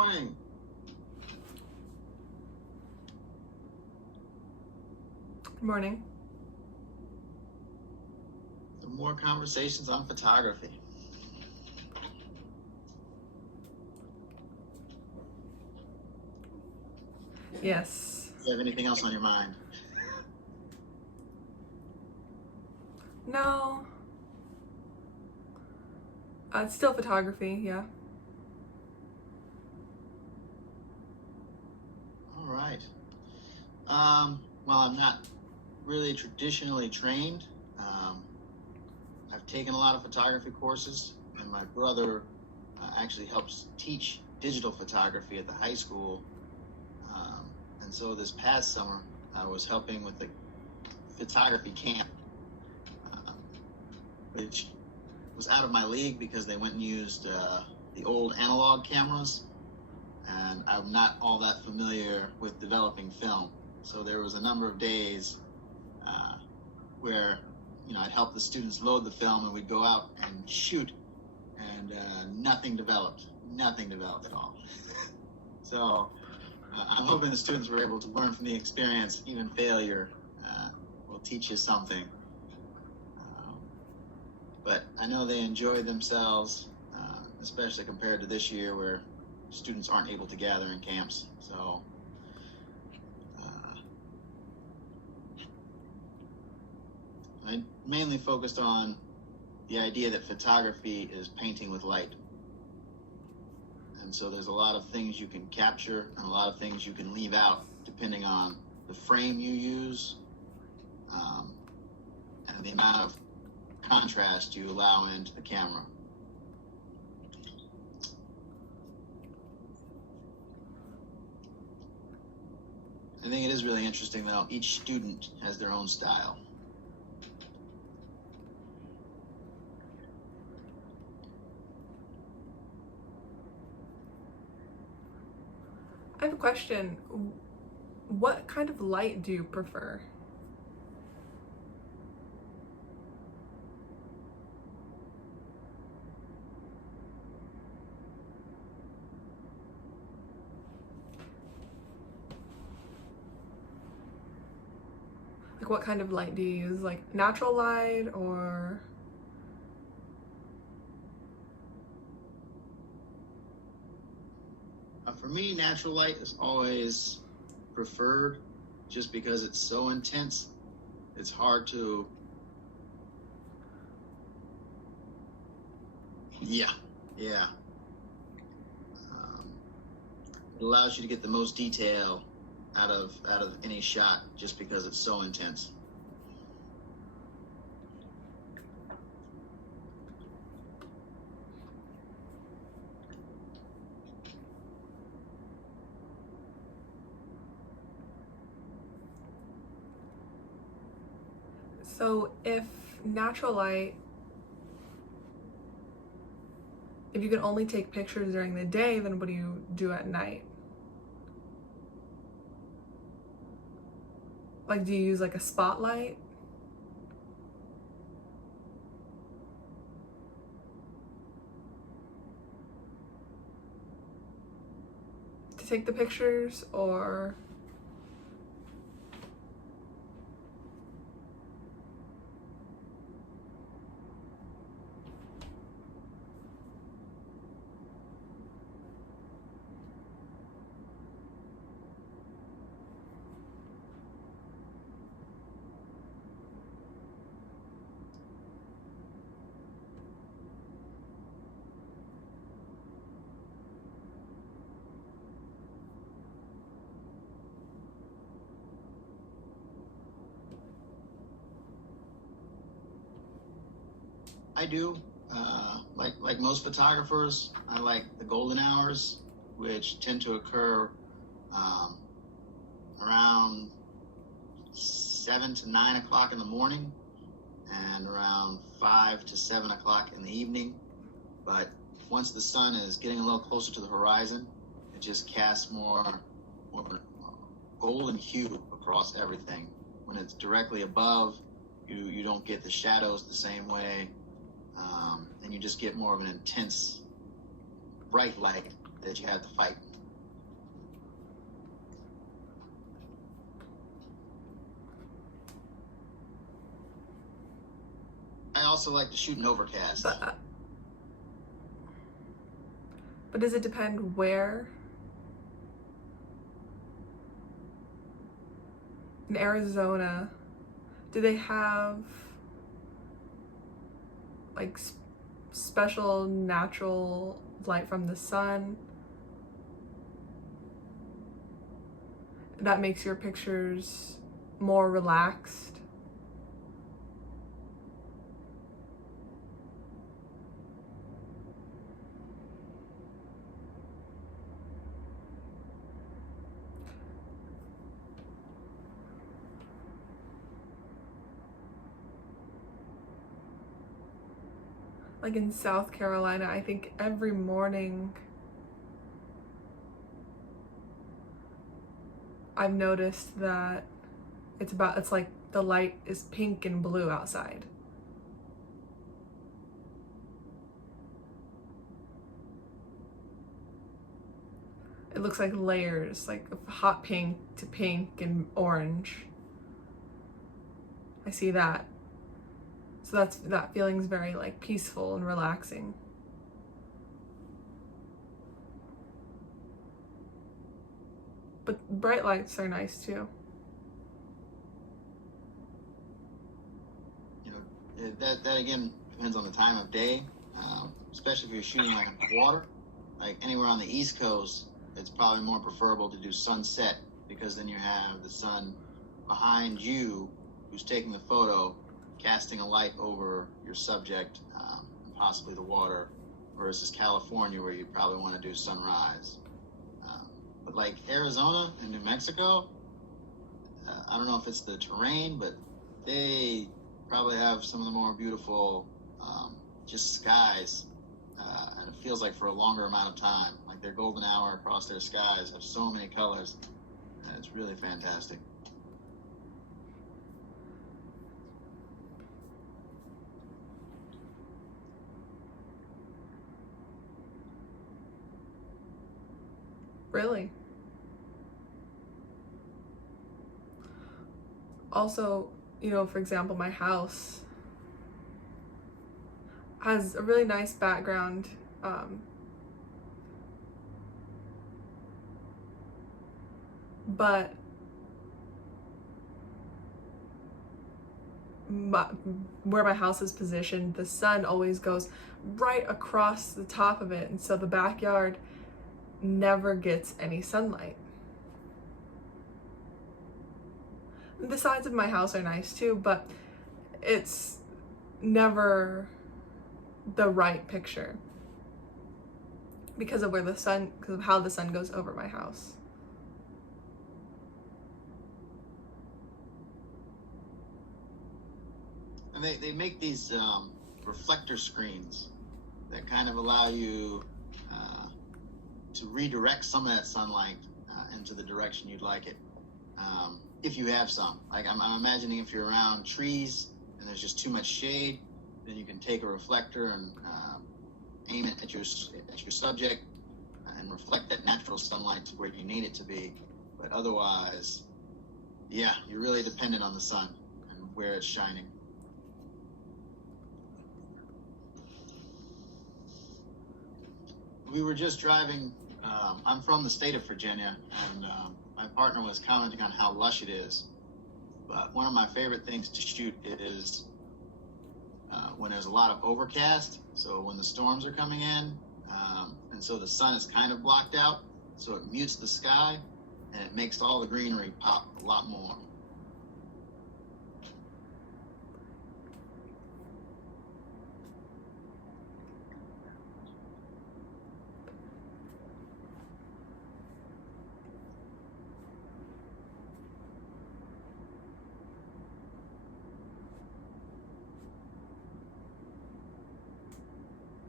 morning. Good morning. Some more conversations on photography. Yes. Do you have anything else on your mind? No. It's still photography, yeah. All right. Well, I'm not really traditionally trained. I've taken a lot of photography courses, and my brother actually helps teach digital photography at the high school. And so this past summer, I was helping with the photography camp, which was out of my league because they went and used the old analog cameras, and I'm not all that familiar with developing film. So there was a number of days where I'd help the students load the film, and we'd go out and shoot, and nothing developed at all. So I'm hoping the students were able to learn from the experience. Even failure will teach you something. But I know they enjoyed themselves, especially compared to this year where students aren't able to gather in camps. So I mainly focused on the idea that photography is painting with light. And so there's a lot of things you can capture and a lot of things you can leave out depending on the frame you use and the amount of contrast you allow into the camera. I think it is really interesting though, each student has their own style. I have a question. What kind of light do you prefer? Like, what kind of light do you use? Like natural light or? For me, natural light is always preferred just because it's so intense. It's hard to... Yeah. It allows you to get the most detail out of any shot just because it's so intense. So if natural light, if you can only take pictures during the day, then what do you do at night? Like, do you use like a spotlight? To take the pictures, or? I do. Like most photographers, I like the golden hours, which tend to occur around 7 to 9 o'clock in the morning and around 5 to 7 o'clock in the evening. But once the sun is getting a little closer to the horizon, it just casts more golden hue across everything. When it's directly above, you don't get the shadows the same way, and you just get more of an intense bright light that you have to fight. also like to shoot in overcast. But does it depend where? In Arizona, do they have like special natural light from the sun that makes your pictures more relaxed? Like in South Carolina, I think every morning I've noticed that it's like the light is pink and blue outside. It looks like layers, like hot pink to pink and orange. I see that. So that feeling's very like peaceful and relaxing. But bright lights are nice too. You know, that again depends on the time of day, especially if you're shooting like in water, like anywhere on the East Coast. It's probably more preferable to do sunset, because then you have the sun behind you who's taking the photo, casting a light over your subject, and possibly the water, versus California where you probably want to do sunrise. But like Arizona and New Mexico, I don't know if it's the terrain, but they probably have some of the more beautiful just skies, and it feels like for a longer amount of time. Like their golden hour across their skies have so many colors, and it's really fantastic. Really? Also, you know, for example, my house has a really nice background. But where my house is positioned, the sun always goes right across the top of it, and so the backyard never gets any sunlight. The sides of my house are nice too, but it's never the right picture because of how the sun goes over my house. And they make these reflector screens that kind of allow you to redirect some of that sunlight into the direction you'd like it, if you have some. Like I'm imagining if you're around trees and there's just too much shade, then you can take a reflector and aim it at your subject and reflect that natural sunlight to where you need it to be. But otherwise, yeah, you're really dependent on the sun and where it's shining. We were just driving. I'm from the state of Virginia, and my partner was commenting on how lush it is. But one of my favorite things to shoot is when there's a lot of overcast. So when the storms are coming in, and so the sun is kind of blocked out, so it mutes the sky, and it makes all the greenery pop a lot more.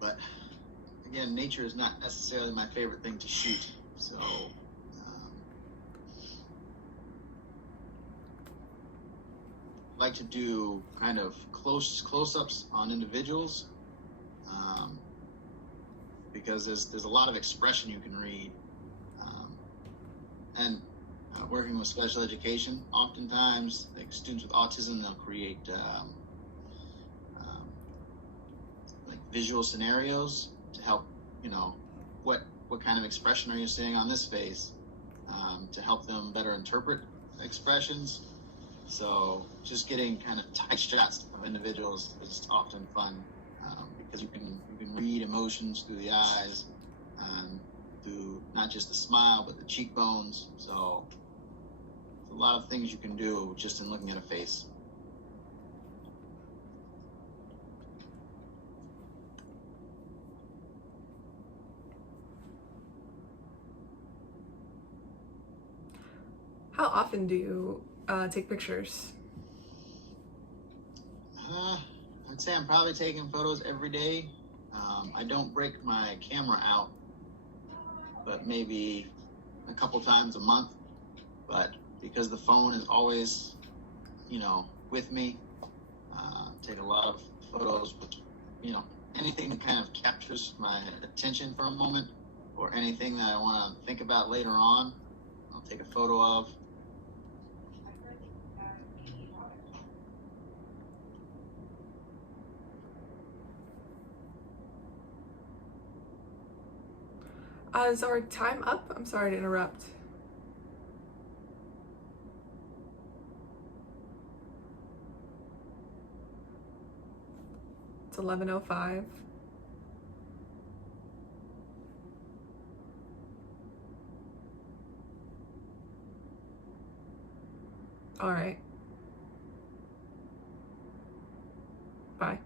But again, nature is not necessarily my favorite thing to shoot. So I like to do kind of close-ups on individuals, because there's a lot of expression you can read, and working with special education, oftentimes like students with autism, they'll create visual scenarios to help, you know, what kind of expression are you seeing on this face, to help them better interpret expressions. So just getting kind of tight shots of individuals is often fun, because you can read emotions through the eyes and through not just the smile but the cheekbones. So there's a lot of things you can do just in looking at a face. How often do you take pictures? I'd say I'm probably taking photos every day. I don't break my camera out, but maybe a couple times a month. But because the phone is always, you know, with me, take a lot of photos with, you know, anything that kind of captures my attention for a moment, or anything that I want to think about later on, I'll take a photo of. Is our time up? I'm sorry to interrupt. It's 11:05. All right. Bye.